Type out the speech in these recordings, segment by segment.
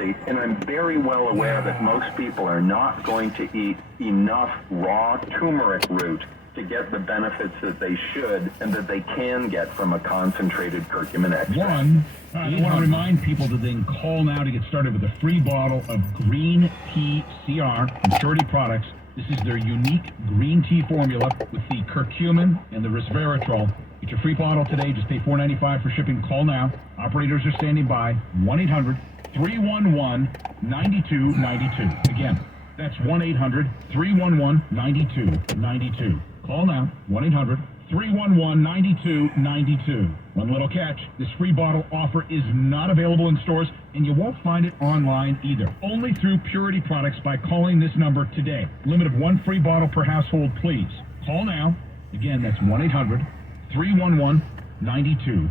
body, and I'm very well aware that most people are not going to eat enough raw turmeric root to get the benefits that they should and that they can get from a concentrated curcumin extract. I want to remind people to then call now to get started with a free bottle of Green Tea CR from Purity Products. This is their unique green tea formula with the curcumin and the resveratrol. Get your free bottle today. Just pay $4.95 for shipping. Call now. Operators are standing by. 1-800-311-9292. Again, that's 1-800-311-9292. Call now. 1-800-311-9292. One little catch. This free bottle offer is not available in stores, and you won't find it online either. Only through Purity Products by calling this number today. Limit of one free bottle per household, please. Call now. Again, that's 1-800-311-9292.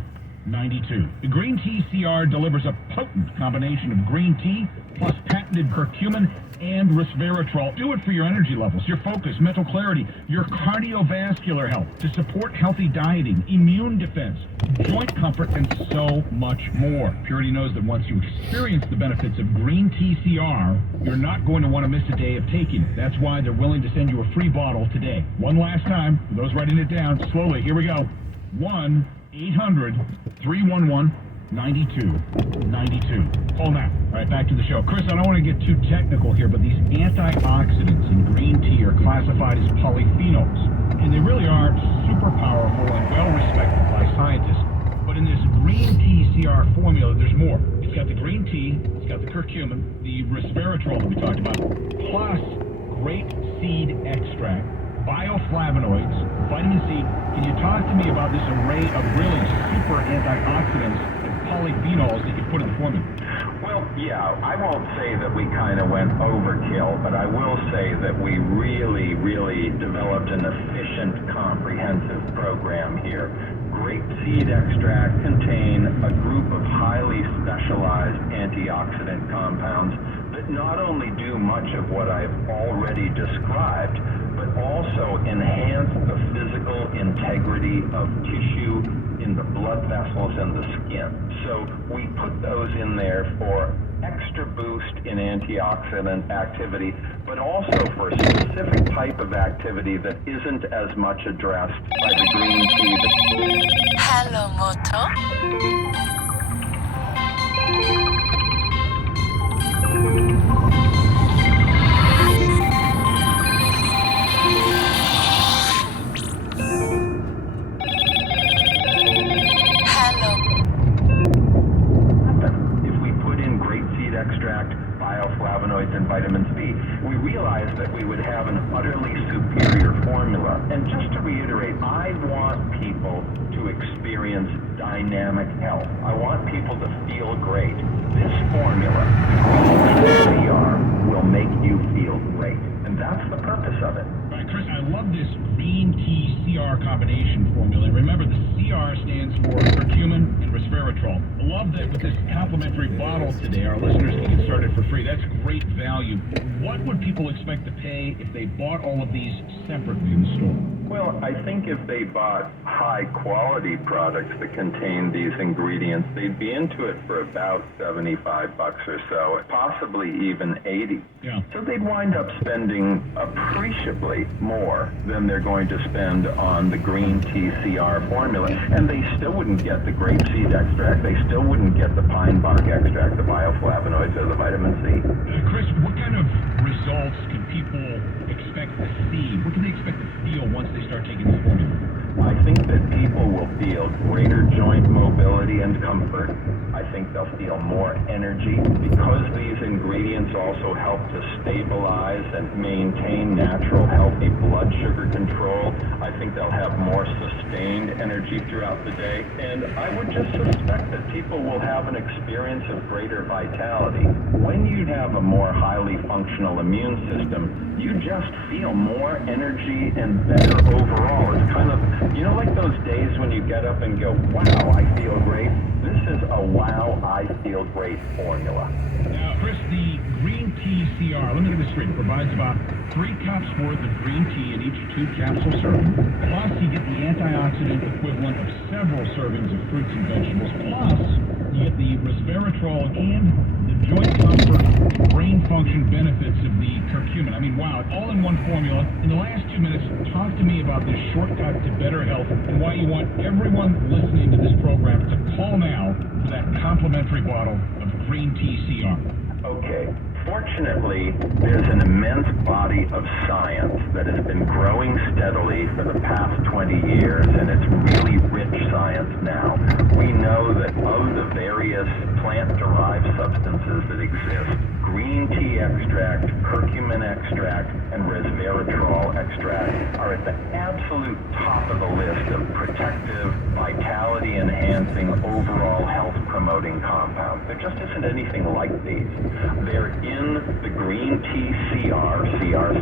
The Green Tea CR delivers a potent combination of green tea plus patented curcumin and resveratrol. Do it for your energy levels, your focus, mental clarity, your cardiovascular health, to support healthy dieting, immune defense, joint comfort, and so much more. Purity knows that once you experience the benefits of Green Tea CR, you're not going to want to miss a day of taking it. That's why they're willing to send you a free bottle today. One last time, for those writing it down, slowly, here we go. 1-800-311-9292. Call now. All right, back to the show. Chris, I don't want to get too technical here, but these antioxidants in green tea are classified as polyphenols, and they really are super powerful and well respected by scientists. But in this green tea CR formula, there's more. It's got the green tea, it's got the curcumin, the resveratrol that we talked about, plus grape seed extract, bioflavonoids, vitamin C. Can you talk to me about this array of really super antioxidants and polyphenols that you put in the formula? Well, yeah, I won't say that we kind of went overkill, but I will say that we really, really developed an efficient, comprehensive program here. Grapeseed extract contain a group of highly specialized antioxidant compounds that not only do much of what I've already described, but also enhance the physical integrity of tissue in the blood vessels and the skin. So we put those in there for extra boost in antioxidant activity, but also for a specific type of activity that isn't as much addressed by the green tea. Hello, Moto. Extract, bioflavonoids, and vitamins B, we realized that we would have an utterly superior formula. And just to reiterate, I want people to experience dynamic health. I want people to feel great. This formula, CR, will make you feel great. And that's the purpose of it. All right, Chris, I love this green tea CR combination formula. Remember, the CR stands for curcumin and resveratrol. I love that with this complimentary bottle today, our listeners can get started for free. That's great value. What would people expect to pay if they bought all of these separately in the store? Well, I think if they bought high-quality products that contain these ingredients, they'd be into it for about $75 or so, possibly even $80. Yeah. So they'd wind up spending appreciably more than they're going to spend on the green tea CR formula, and they still wouldn't get the grapeseed extract. They still wouldn't get the pine bark extract, the bioflavonoids, or the vitamin C. Chris, what kind of results can people expect to see? What can they expect to feel once they start taking this formula? I think that people will feel greater joint mobility and comfort. I think they'll feel more energy because these ingredients also help to stabilize and maintain natural, healthy blood sugar control. I think they'll have more sustained energy throughout the day. And I would just suspect that people will have an experience of greater vitality. When you have a more highly functional immune system, you just feel more energy and better overall. It's kind of, you know, like those days when you get up and go, wow, I feel great. This is a wow, I feel great formula. Now, Chris, the green tea CR, let me get this straight, it provides about 3 cups worth of green tea in each 2 capsule serving. Plus, you get the antioxidant equivalent of several servings of fruits and vegetables. Plus, you get the resveratrol and the joint comfort, brain function benefits of the curcumin. I mean, wow, all in one formula. In the last 2 minutes, talk to me about this shortcut to better health and why you want everyone listening to this program to call now for that complimentary bottle of green tea CR. Okay. Fortunately, there's an immense body of science that has been growing steadily for the past 20 years, and it's really rich science now. We know that of the various plant-derived substances that exist, green tea extract, curcumin extract, and resveratrol extract are at the absolute top of the list of protective, vitality-enhancing, overall health-promoting compounds. There just isn't anything like these. They're in the green tea CR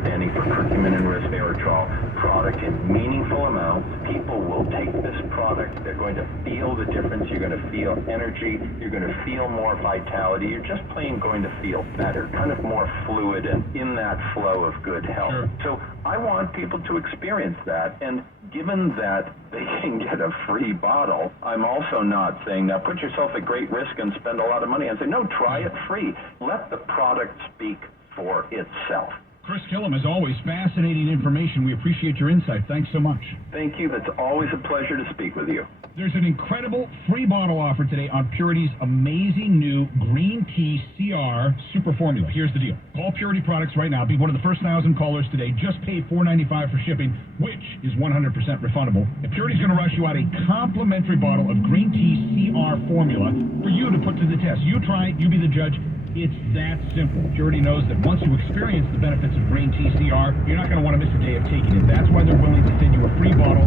standing for curcumin and resveratrol product in meaningful amounts. People will take this product. They're going to feel the difference. You're going to feel energy. You're going to feel more vitality. You're just plain going to feel better, kind of more fluid and in that flow of good health. Sure. So I want people to experience that. And given that they can get a free bottle, I'm also not saying, now put yourself at great risk and spend a lot of money. I say, no, try it free. Let the product speak for itself. Chris Killam, as always, fascinating information. We appreciate your insight. Thanks so much. Thank you. It's always a pleasure to speak with you. There's an incredible free bottle offer today on Purity's amazing new Green Tea CR Super Formula. Here's the deal. Call Purity Products right now. Be one of the first 1,000 callers today. Just pay $4.95 for shipping, which is 100% refundable. And Purity's going to rush you out a complimentary bottle of Green Tea CR Formula for you to put to the test. You try it. You be the judge. It's that simple. Purity knows that once you experience the benefits of Green Tea CR, you're not going to want to miss a day of taking it. That's why they're willing to send you a free bottle.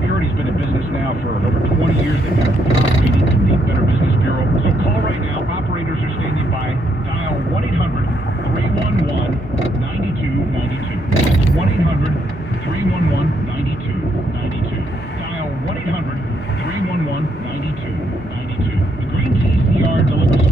Purity's been in business now for over 20 years. They've got top ratings in the Better Business Bureau. So call right now. Operators are standing by. Dial 1-800-311-9292. That's 1-800-311-9292. Dial 1-800-311-9292. The Green Tea CR delivers a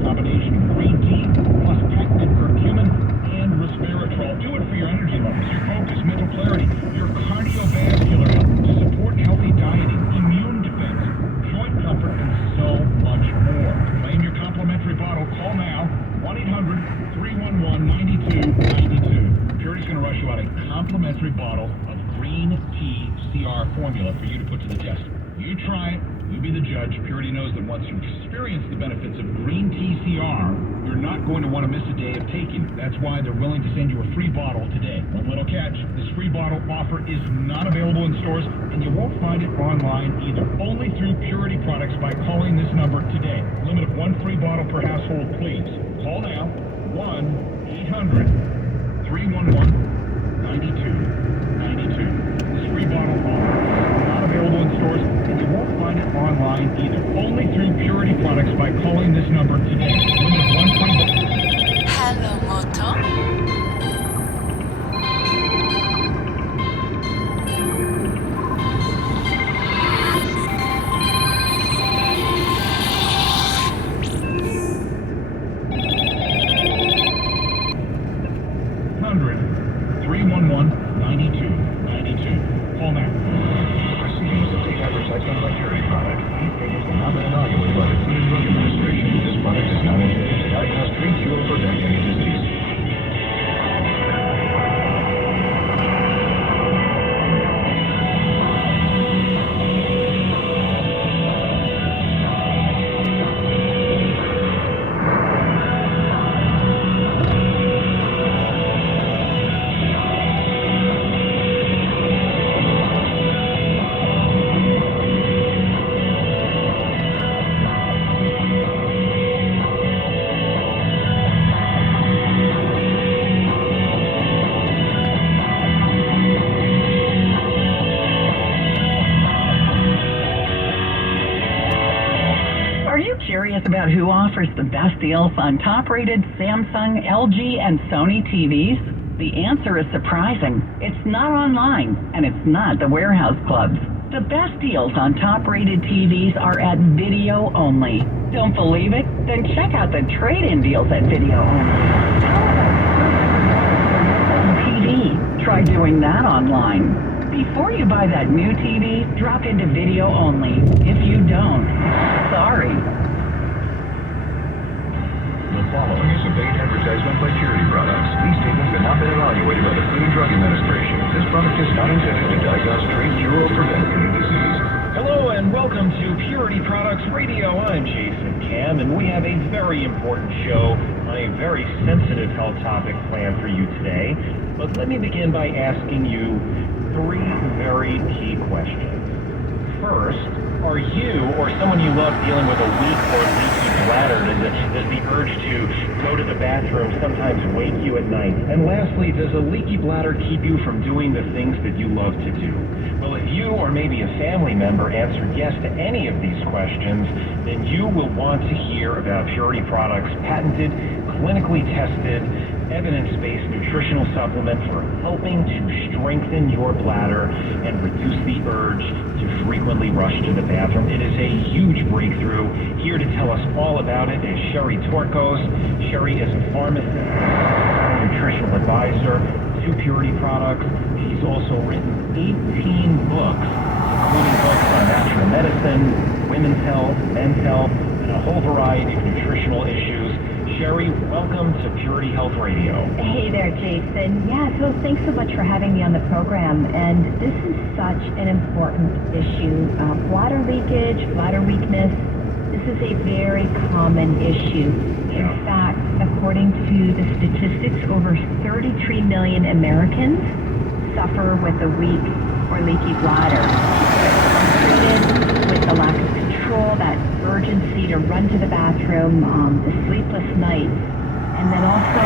combination of green tea plus patented curcumin and resveratrol. Do it for your energy levels, your focus, mental clarity, your cardiovascular health, to support healthy dieting, immune defense, joint comfort, and so much more. To claim your complimentary bottle, call now, 1-800-311-9292. Purity's going to rush you out a complimentary bottle of Green Tea CR Formula for you to put to the test. You try it. You be the judge. Purity knows that once you experience the benefits of Green Tea CR, you're not going to want to miss a day of taking it. That's why they're willing to send you a free bottle today. One little catch, this free bottle offer is not available in stores, and you won't find it online either. Only through Purity Products by calling this number today. Limit of one free bottle per household, please. Call now, 1-800-311-9292. This free bottle offer is not available in stores, and you won't find it online either. Only through Purity Products by calling this number today. Limit of one free bottle. Hello, Moto. Call now. This product is not intended to diagnose, treat, cure, or prevent any disease. Curious about who offers the best deals on top-rated Samsung, LG, and Sony TVs? The answer is surprising. It's not online, and it's not the warehouse clubs. The best deals on top-rated TVs are at Video Only. Don't believe it? Then check out the trade-in deals at Video Only. TV. Try doing that online. Before you buy that new TV, drop into Video Only. If you don't, sorry. advertisement by Purity Products. These statements have not been evaluated by the Food and Drug Administration. This product is not intended to diagnose, treat, cure, or prevent any disease. Hello and welcome to Purity Products Radio. I'm Jason Cam, and we have a very important show on a very sensitive health topic planned for you today. But let me begin by asking you three very key questions. First, are you or someone you love dealing with a weak or leaky bladder? Does the urge to go to the bathroom sometimes wake you at night? And lastly, does a leaky bladder keep you from doing the things that you love to do? Well, if you or maybe a family member answered yes to any of these questions, then you will want to hear about Purity Products' patented, clinically tested, evidence-based nutritional supplement for helping to strengthen your bladder and reduce the urge to frequently rush to the bathroom. It is a huge breakthrough. Here to tell us all about it is Sherry Torkos. Sherry is a pharmacist, a nutritional advisor to Purity Products. She's also written 18 books, including books on natural medicine, women's health, men's health, and a whole variety of nutritional issues. Sherry, welcome to Purity Health Radio. Hey there, Jason. Yeah, so thanks so much for having me on the program. And this is such an important issue. Bladder leakage, bladder weakness, this is a very common issue. In fact, according to the statistics, over 33 million Americans suffer with a weak or leaky bladder. Frustrated with the lack of control, that urgency to run to the bathroom, the sleepless nights, and then also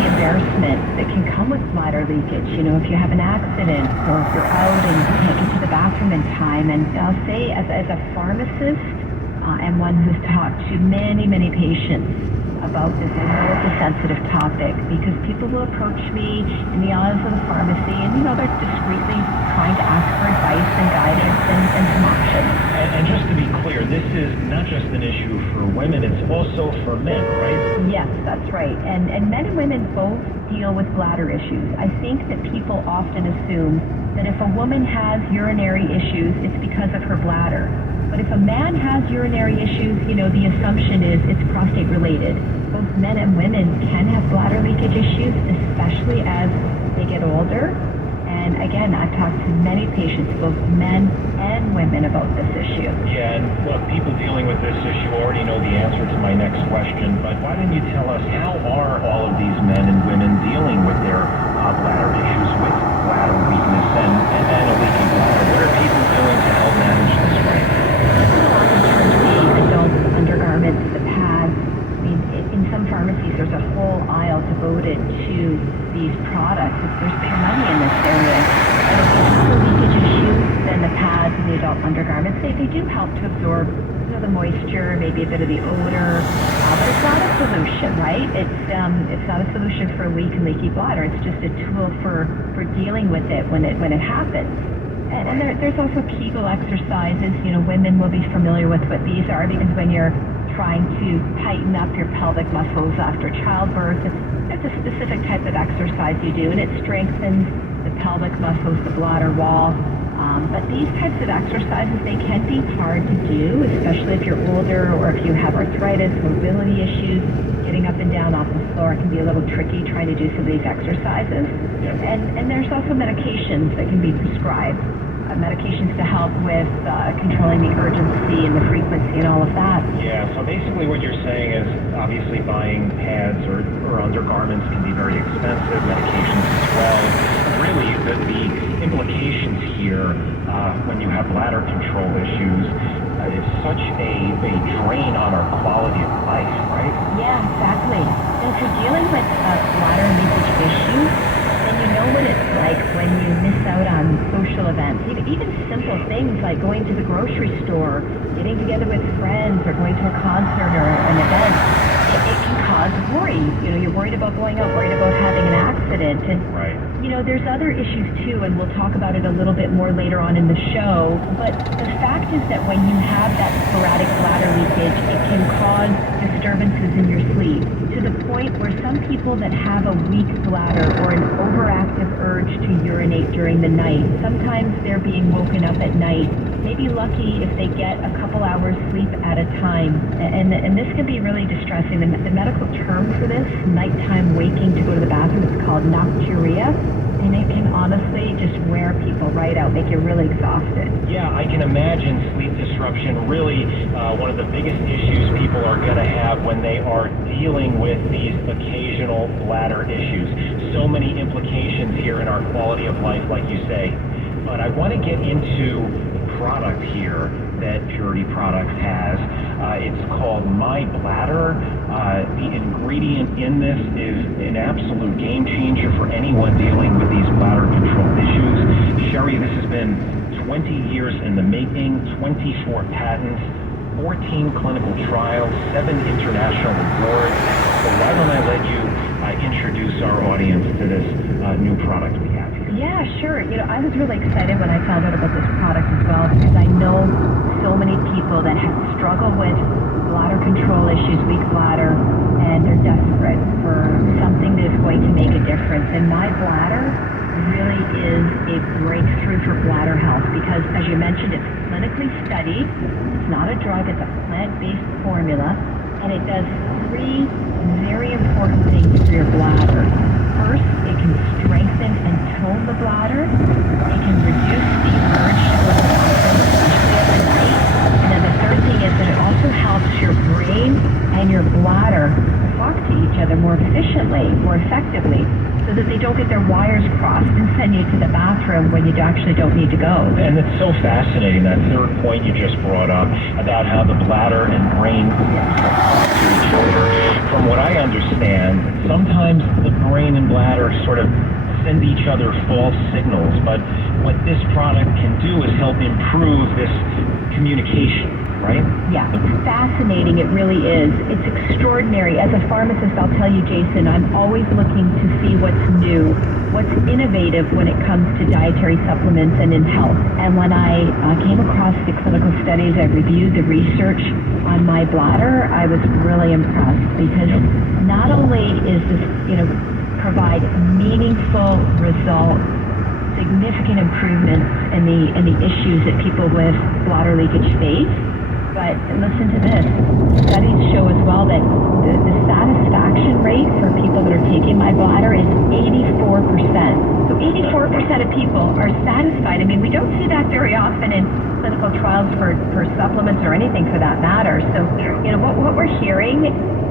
the embarrassment that can come with bladder leakage. You know, if you have an accident or if you're out and you can't get to the bathroom in time. And I'll say as a pharmacist and one who's talked to many, many patients about this, I know it's a sensitive topic because people will approach me in the aisles of the pharmacy and, you know, they're discreetly trying to ask for advice and guidance and some options. And just to be clear, this is not just an issue for women, it's also for men, right? Yes, that's right. And men and women both deal with bladder issues. I think that people often assume that if a woman has urinary issues, it's because of her bladder. But if a man has urinary issues, you know, the assumption is it's prostate related. Both men and women can have bladder leakage issues, especially as they get older. And again, I've talked to many patients, both men and women, about this issue. Yeah, and look, people dealing with this issue already know the answer to my next question, but why don't you tell us, how are all of these men and women dealing with their bladder issues, with bladder weakness and a leaky bladder? What are people doing to help manage this right now? The adult undergarments, the pads. I mean, in some pharmacies, there's a whole aisle devoted to these products. There's big money in this area. And if it's a leakage issue, then the pads and the adult undergarments, they do help to absorb, you know, the moisture, maybe a bit of the odor, but it's not a solution, right? It's not a solution for a weak and leaky bladder. It's just a tool for dealing with it when it happens. And there's also Kegel exercises. You know, women will be familiar with what these are because when you're trying to tighten up your pelvic muscles after childbirth, it's a specific type of exercise you do, and it strengthens the pelvic muscles, the bladder wall. But these types of exercises, they can be hard to do, especially if you're older or if you have arthritis, mobility issues. Getting up and down off the floor can be a little tricky trying to do some of these exercises. Yep. And there's also medications that can be prescribed. Medications to help with controlling the urgency and the frequency and all of that. Yeah, so basically what you're saying is obviously buying pads or undergarments can be very expensive, medications as well. Really, the implications here when you have bladder control issues is such a drain on our quality of life, right? Yeah, exactly. And if you're dealing with bladder leakage issues, then you know what it's like when you miss out on social events. Even simple things like going to the grocery store, getting together with friends, or going to a concert or an event. It can cause worry. You know, you're worried about going out, worried about having an accident. And, right. You know, there's other issues too, and we'll talk about it a little bit more later on in the show. But the fact is that when you have that sporadic bladder leakage, it can cause disturbances in your sleep to the point where some people that have a weak bladder or an overactive urge to urinate during the night, sometimes they're being woken up at night, maybe lucky if they get a couple hours sleep sleep at a time. And this can be really distressing. The medical term for this, nighttime waking to go to the bathroom, is called nocturia. And it can honestly just wear people right out, make you really exhausted. Yeah, I can imagine sleep disruption really one of the biggest issues people are going to have when they are dealing with these occasional bladder issues. So many implications here in our quality of life, like you say. But I want to get into the product here that Purity Products has. It's called My Bladder. The ingredient in this is an absolute game changer for anyone dealing with these bladder control issues. Sherry, this has been 20 years in the making, 24 patents, 14 clinical trials, 7 international awards. So why don't I let you introduce our audience to this new product we have here? Yeah, sure. I was really excited when I found out about this product as well, because I know so many people that have struggled with bladder control issues, weak bladder, and they're desperate for something that is going to make a difference. And My Bladder really is a breakthrough for bladder health because, as you mentioned, it's clinically studied. It's not a drug. It's a plant-based formula, and it does 3 very important things for your bladder. First, it can strengthen and tone the bladder. It can reduce the urge to go to the bathroom, especially at night. And then the third thing is that it also helps your brain and your bladder talk to each other more efficiently, more effectively, so that they don't get their wires crossed and send you to the bathroom when you actually don't need to go. And it's so fascinating, that third point you just brought up about how the bladder and brain talk to each other. From what I understand, sometimes the brain and bladder sort of send each other false signals, but what this product can do is help improve this communication. Right? Yeah, it's fascinating. It really is. It's extraordinary. As a pharmacist, I'll tell you, Jason, I'm always looking to see what's new, what's innovative when it comes to dietary supplements and in health. And when I came across the clinical studies, I reviewed the research on My Bladder, I was really impressed because not only is this, provide meaningful results, significant improvements in the issues that people with bladder leakage face. But listen to this. Studies show as well that the satisfaction rate for people that are taking My Bladder is 84%. So 84% of people are satisfied. I mean, we don't see that very often in clinical trials for supplements or anything for that matter. So, what we're hearing,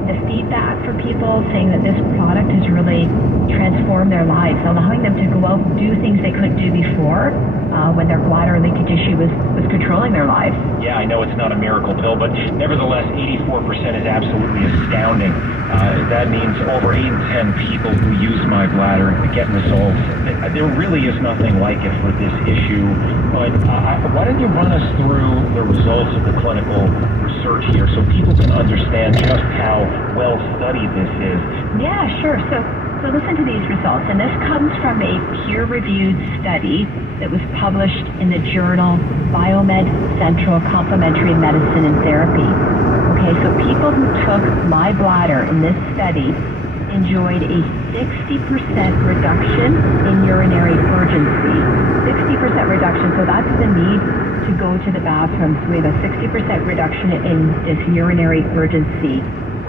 the feedback for people saying that this product has really transformed their lives, allowing them to go out and do things they couldn't do before when their bladder leakage issue was controlling their lives. Yeah, I know it's not a miracle pill, but nevertheless, 84% is absolutely astounding. That means over 8 in 10 people who use My Bladder get results. There really is nothing like it for this issue, but why don't you run us through the results of the clinical research here so people can understand just how well studied this is? Yeah, sure. So listen to these results, and this comes from a peer-reviewed study that was published in the journal Biomed Central Complementary Medicine and Therapy. Okay, so people who took My Bladder in this study enjoyed a 60% reduction in urinary urgency. 60% reduction, so that's the need to go to the bathroom. So we have a 60% reduction in this urinary urgency.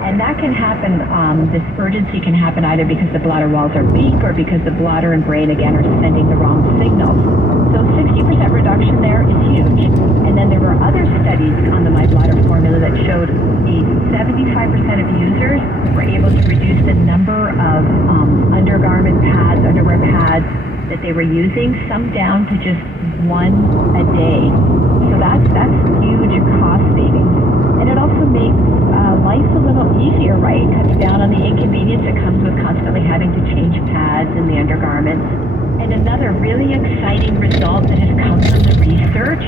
And that can happen, this urgency can happen either because the bladder walls are weak or because the bladder and brain, again, are sending the wrong signals. So 60% reduction there is huge. And then there were other studies on the My Bladder formula that showed a 75% of users were able to reduce the number of undergarment pads, underwear pads that they were using, some down to just 1 a day. So that's huge cost savings. And it also makes life a little easier, right? It cuts down on the inconvenience that comes with constantly having to change pads in the undergarments. And another really exciting result that has come from the research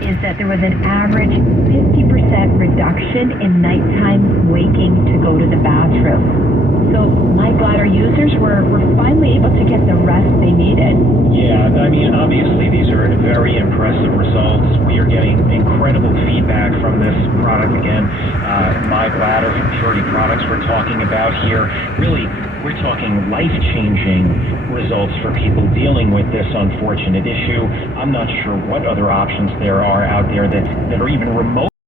is that there was an average 50% reduction in nighttime waking to go to the bathroom. So My Bladder users were finally able to get the rest they needed. Yeah, I mean, obviously these are very impressive results. We are getting incredible feedback from this product again. My Bladder from Purity Products we're talking about here. Really, we're talking life-changing results for people dealing with this unfortunate issue. I'm not sure what other options there are out there that are even remotely